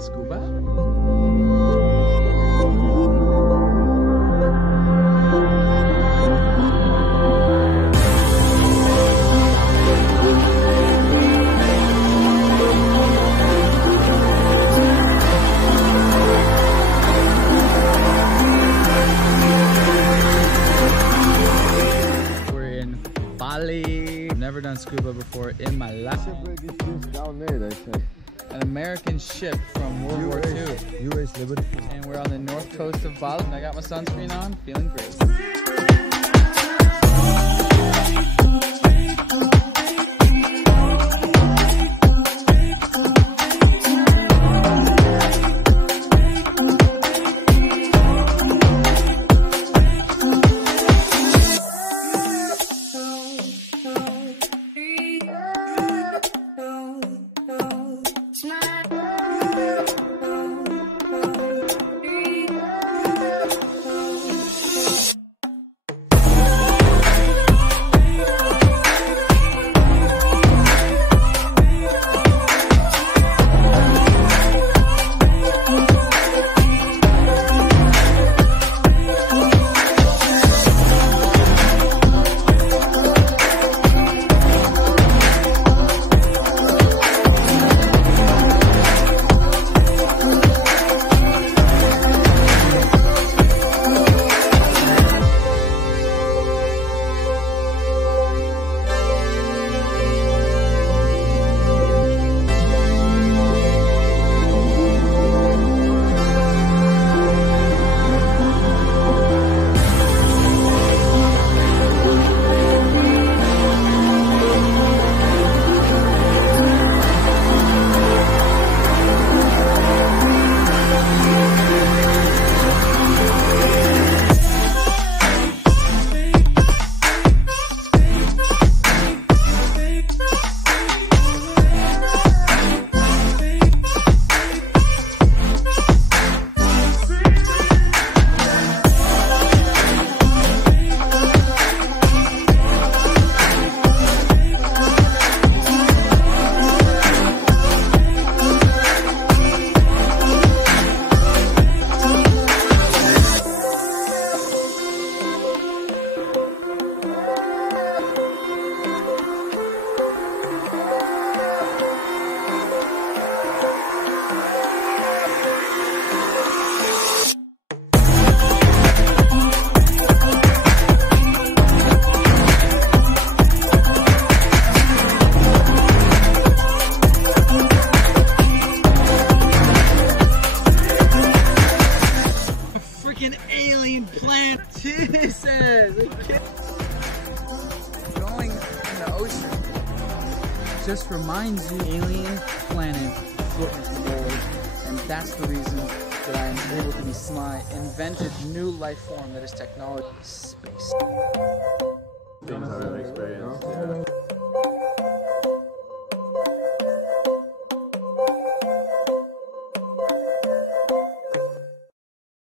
Scuba. Bali. I've never done scuba before in my life. Shipwreck is just down there, they say. An American ship from World War II. U.S. Liberty. And we're on the north coast of Bali. I got my sunscreen on, feeling great. Alien plant. Jesus! Going in the ocean just reminds you alien planet fitness mold, and that's the reason that I am able to be my invented new life form that is technology. Space.